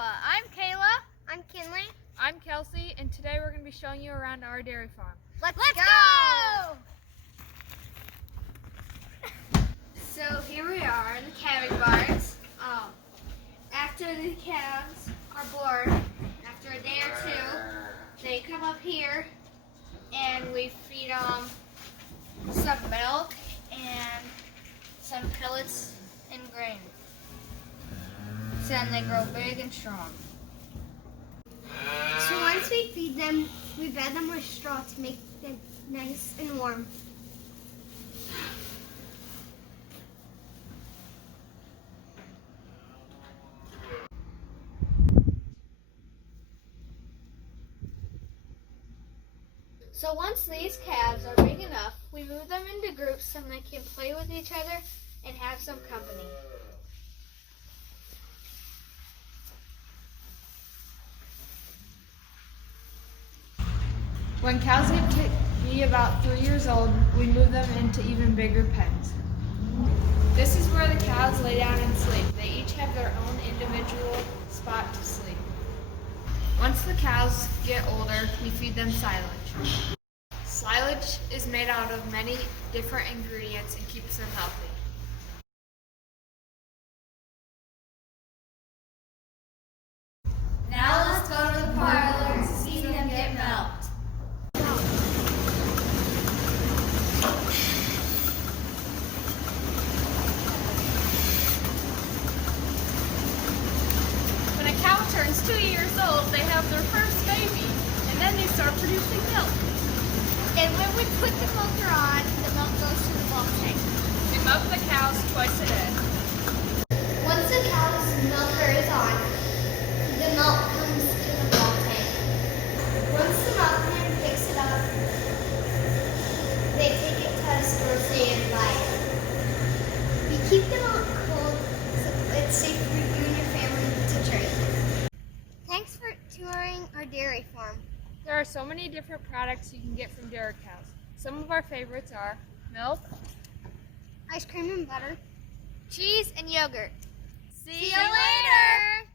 Iowa. I'm Kayla. I'm Kinley. I'm Kelsey, and today we're going to be showing you around our dairy farm. Let's go! So here we are in the calving barns. After the calves are born, after a day or two, they come up here and we feed them some milk and some pellets and grain. So then they grow big and strong. So once we feed them, we bed them with straw to make them nice and warm. So once these calves are big enough, we move them into groups so they can play with each other and have some company. When cows get to be about 3 years old, we move them into even bigger pens. This is where the cows lay down and sleep. They each have their own individual spot to sleep. Once the cows get older, we feed them silage. Silage is made out of many different ingredients and keeps them healthy. Now let's go to the parlor and see them get milked. When a cow turns 2 years old, they have their first baby, and then they start producing milk. And when we put the milker on, the milk goes to the milk tank. We milk the cows twice a day. Once the cow's milker is on, the milk comes to the milk tank. Once the milkman picks it up, they take it to us grocery and buy it. We keep the milk cold so it's safe for you and your family to drink. Thanks for touring our dairy farm. There are so many different products you can get from dairy cows. Some of our favorites are milk, Ice cream and butter. Cheese and yogurt. See you later!